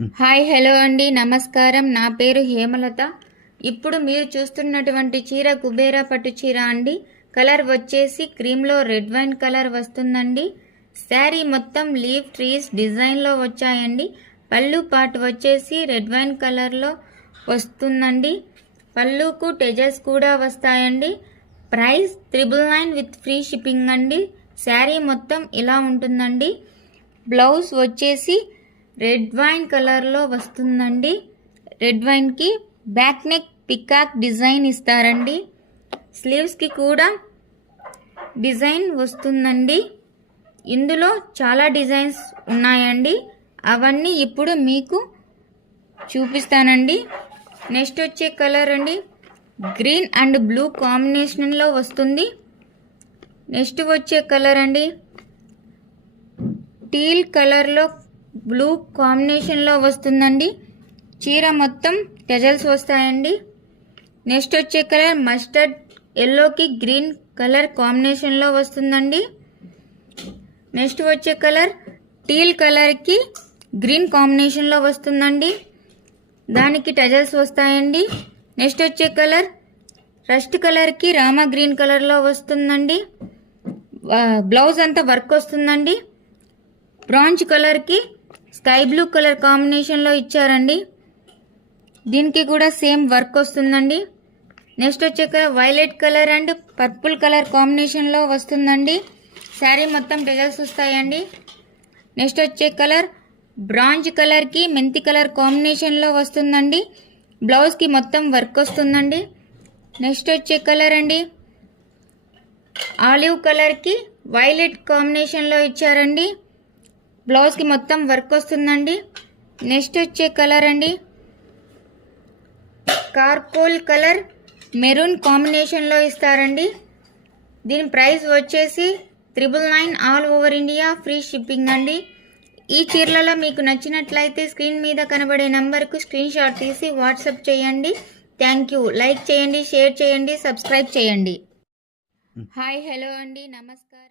Hi hello అండి, నమస్కారం. నా పేరు హేమలత. ఇప్పుడు మీరు చూస్తున్నటువంటి చీర కుబేరా పట్టు చీర అండి. కలర్ వచ్చేసి క్రీమ్లో రెడ్ వైన్ కలర్ వస్తుందండి. శారీ మొత్తం లీఫ్ ట్రీస్ డిజైన్లో వచ్చాయండి. పళ్ళు పార్ట్ వచ్చేసి రెడ్ వైన్ కలర్లో వస్తుందండి. పళ్ళుకు టెజల్స్ కూడా వస్తాయండి. ప్రైస్ 999 విత్ ఫ్రీ షిప్పింగ్ అండి. శారీ మొత్తం ఇలా ఉంటుందండి. బ్లౌజ్ వచ్చేసి రెడ్ వైన్ కలర్లో వస్తుందండి. రెడ్ వైన్కి బ్యాక్ నెక్ పికాక్ డిజైన్ ఇస్తారండి. స్లీవ్స్కి కూడా డిజైన్ వస్తుందండి. ఇందులో చాలా డిజైన్స్ ఉన్నాయండి. అవన్నీ ఇప్పుడు మీకు చూపిస్తానండి. నెక్స్ట్ వచ్చే కలర్ అండి గ్రీన్ అండ్ బ్లూ కాంబినేషన్లో వస్తుంది. నెక్స్ట్ వచ్చే కలర్ అండి టీల్ కలర్లో బ్లూ కాంబినేషన్లో వస్తుందండి. చీర మొత్తం టెజల్స్ వస్తాయండి. నెక్స్ట్ వచ్చే కలర్ మస్టర్డ్ ఎల్లోకి గ్రీన్ కలర్ కాంబినేషన్లో వస్తుందండి. నెక్స్ట్ వచ్చే కలర్ టీల్ కలర్కి గ్రీన్ కాంబినేషన్లో వస్తుందండి. దానికి టెజల్స్ వస్తాయండి. నెక్స్ట్ వచ్చే కలర్ రస్ట్ కలర్కి రామా గ్రీన్ కలర్లో వస్తుందండి. బ్లౌజ్ అంతా వర్క్ వస్తుందండి. బ్రాంజ్ కలర్కి స్కై బ్లూ కలర్ కాంబినేషన్లో ఇచ్చారండి. దీనికి కూడా సేమ్ వర్క్ వస్తుందండి. నెక్స్ట్ వచ్చే colour violet colour and purple colour కాంబినేషన్లో వస్తుందండి. శారీ మొత్తం టెజల్స్ వస్తాయండి. నెక్స్ట్ వచ్చే కలర్ బ్రాంజ్ కలర్కి మెంతి కలర్ కాంబినేషన్లో వస్తుందండి. బ్లౌజ్కి మొత్తం వర్క్ వస్తుందండి. నెక్స్ట్ వచ్చే కలర్ అండి ఆలివ్ కలర్కి వైలెట్ కాంబినేషన్లో ఇచ్చారండి. బ్లౌజ్కి మొత్తం వర్క్ వస్తుందండి. నెక్స్ట్ వచ్చే కలర్ అండి కార్కోల్ కలర్ మెరూన్ కాంబినేషన్లో ఇస్తారండి. దీని ప్రైస్ వచ్చేసి 999 all over India free shipping అండి. ఈ చీరలలో మీకు నచ్చినట్లయితే స్క్రీన్ మీద కనబడే నంబర్కు స్క్రీన్ షాట్ తీసి వాట్సాప్ చేయండి. Thank you. లైక్ చేయండి, షేర్ చేయండి, సబ్స్క్రైబ్ చేయండి. హాయ్ హలో అండి, నమస్కారం.